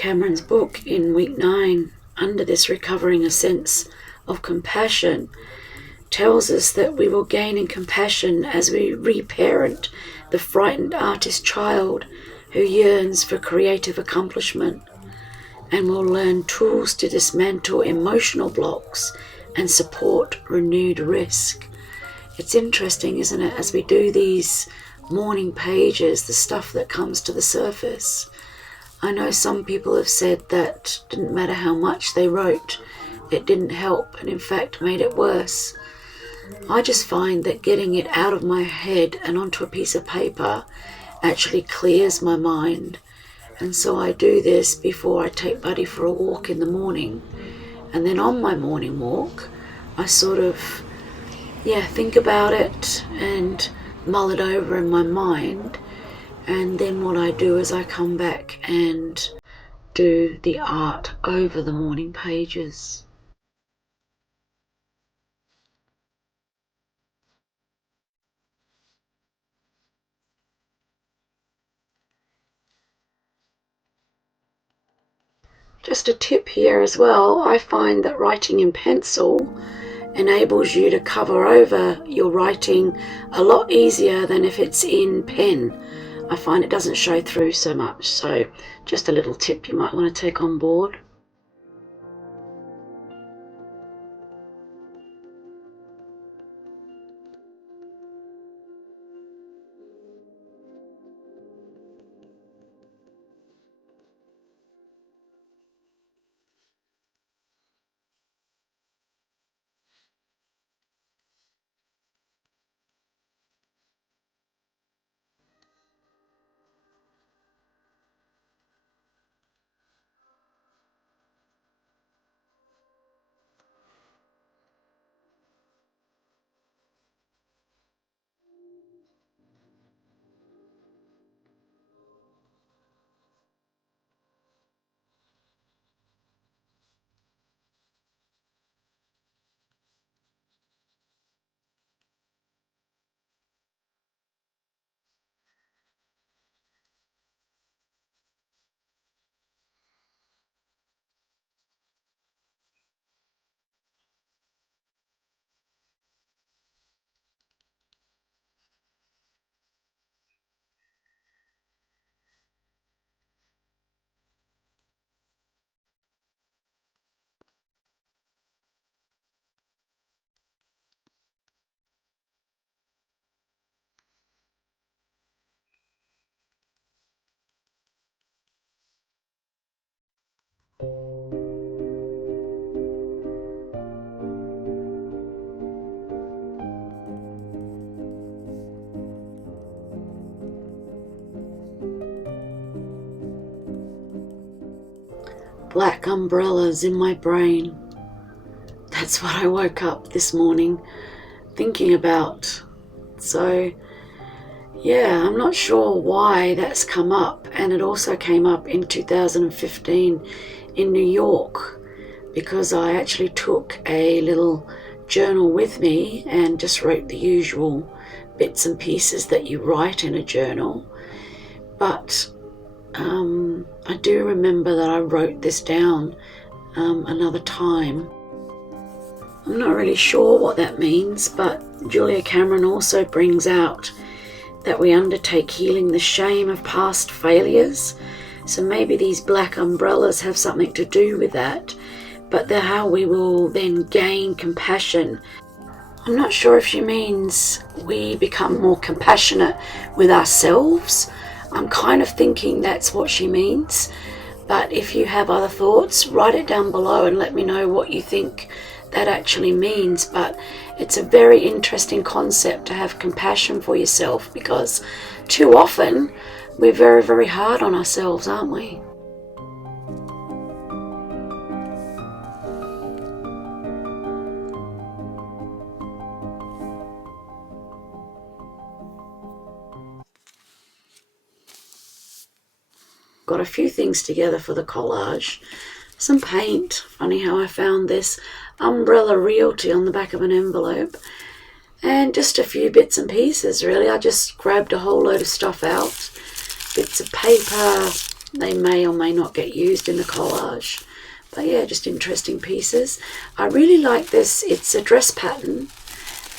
Cameron's book in week 9, under this recovering a sense of compassion, tells us that we will gain in compassion as we reparent the frightened artist child who yearns for creative accomplishment, and will learn tools to dismantle emotional blocks and support renewed risk. It's interesting, isn't it, as we do these morning pages, the stuff that comes to the surface. I know some people have said that didn't matter how much they wrote, it didn't help, and in fact made it worse. I just find that getting it out of my head and onto a piece of paper actually clears my mind. And so I do this before I take Buddy for a walk in the morning. And then on my morning walk, I sort of, think about it and mull it over in my mind. And then what I do is I come back and do the art over the morning pages. Just a tip here as well, I find that writing in pencil enables you to cover over your writing a lot easier than if it's in pen. I find it doesn't show through so much, so just a little tip you might want to take on board. Black umbrellas in my brain. That's what I woke up this morning thinking about. So I'm not sure why that's come up, and it also came up in 2015 in New York, because I actually took a little journal with me and just wrote the usual bits and pieces that you write in a journal. But I do remember that I wrote this down another time. I'm not really sure what that means, but Julia Cameron also brings out that we undertake healing the shame of past failures. So maybe these black umbrellas have something to do with that, but they're how we will then gain compassion. I'm not sure if she means we become more compassionate with ourselves. I'm kind of thinking that's what she means, but if you have other thoughts, write it down below and let me know what you think that actually means. But it's a very interesting concept to have compassion for yourself, because too often we're very, very hard on ourselves, aren't we? Got a few things together for the collage. Some paint, funny how I found this, Umbrella Realty on the back of an envelope, and just a few bits and pieces really. I just grabbed a whole load of stuff out, bits of paper, They may or may not get used in the collage. But yeah, just interesting pieces. I really like this. It's a dress pattern,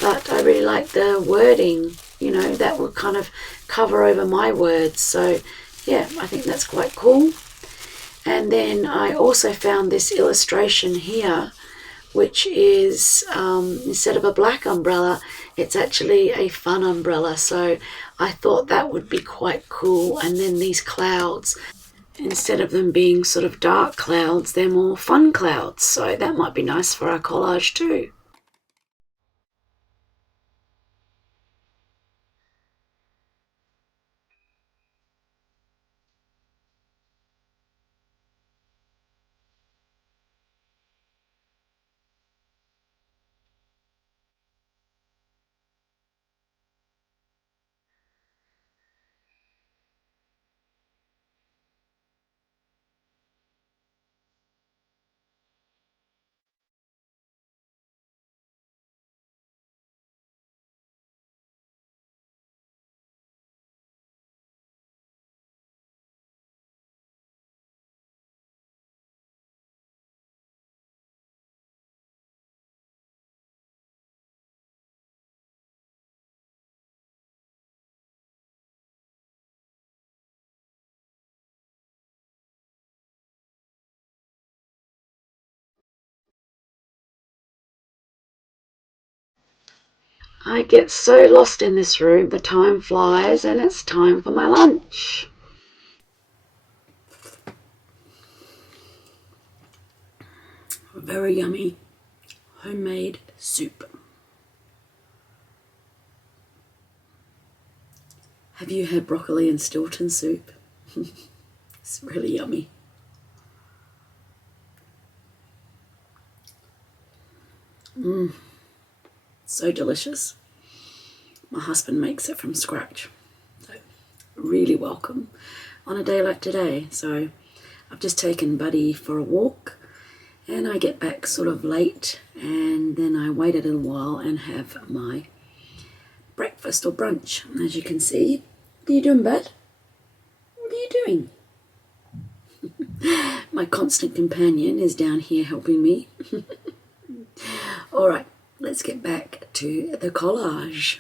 but I really like the wording, you know, that will kind of cover over my words. So yeah, I think that's quite cool. And then I also found this illustration here, which is instead of a black umbrella, it's actually a fun umbrella. So I thought that would be quite cool. And then these clouds, instead of them being sort of dark clouds, they're more fun clouds. So that might be nice for our collage too. I get so lost in this room, the time flies, and it's time for my lunch. Very yummy homemade soup. Have you had broccoli and Stilton soup? It's really yummy. So delicious. My husband makes it from scratch. So really welcome on a day like today. So I've just taken Buddy for a walk and I get back sort of late, and then I wait a little while and have my breakfast or brunch. As you can see, what are you doing, Bud? What are you doing? My constant companion is down here helping me. All right, let's get back to the collage.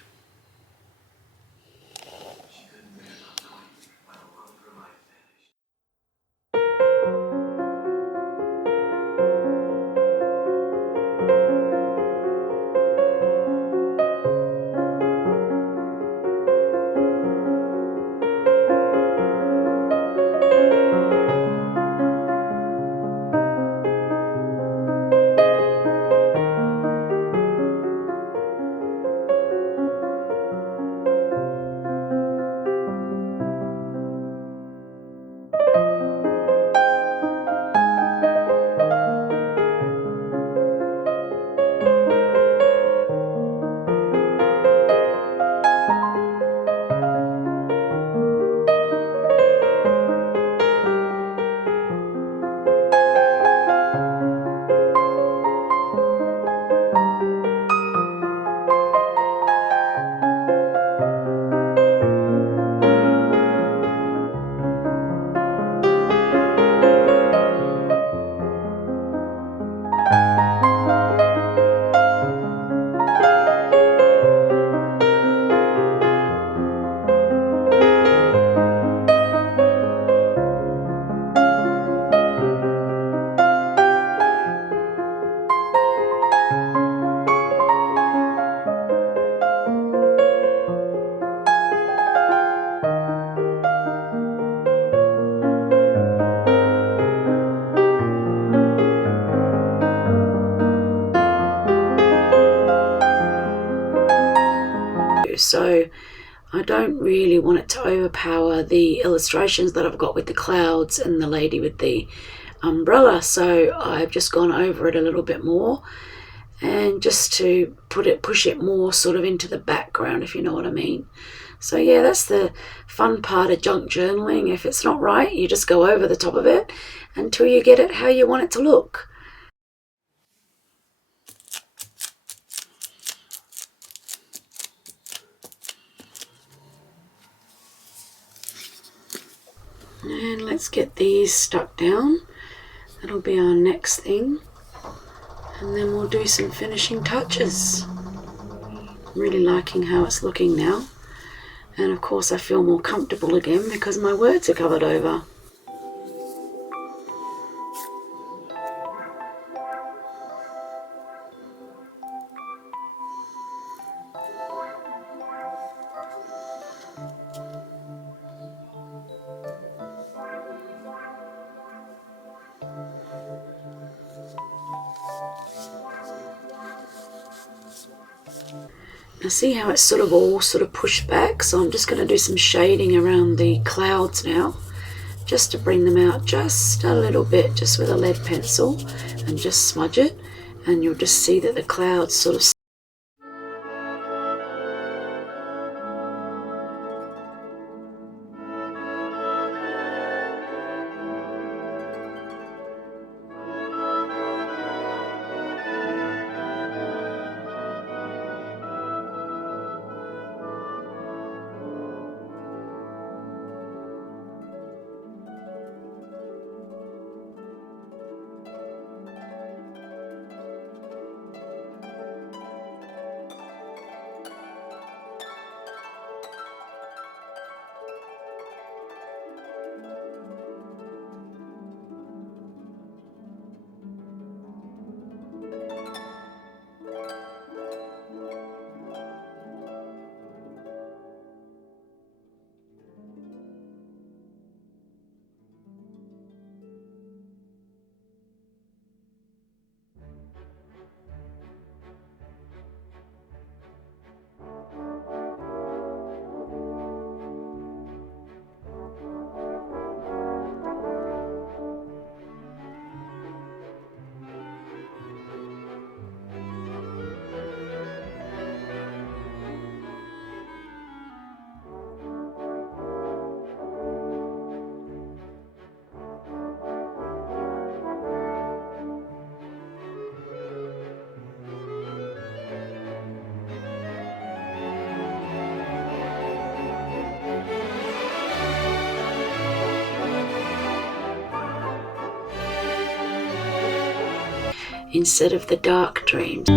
So I don't really want it to overpower the illustrations that I've got with the clouds and the lady with the umbrella. So I've just gone over it a little bit more, and just to push it more sort of into the background, if you know what I mean. So yeah, that's the fun part of junk journaling. If it's not right, you just go over the top of it until you get it how you want it to look. And let's get these stuck down. That'll be our next thing. And then we'll do some finishing touches. I'm really liking how it's looking now. And of course I feel more comfortable again because my words are covered over. Now see how it's all pushed back, so I'm just going to do some shading around the clouds now, just to bring them out just a little bit, just with a lead pencil, and just smudge it, and you'll just see that the clouds sort of instead of the dark dreams.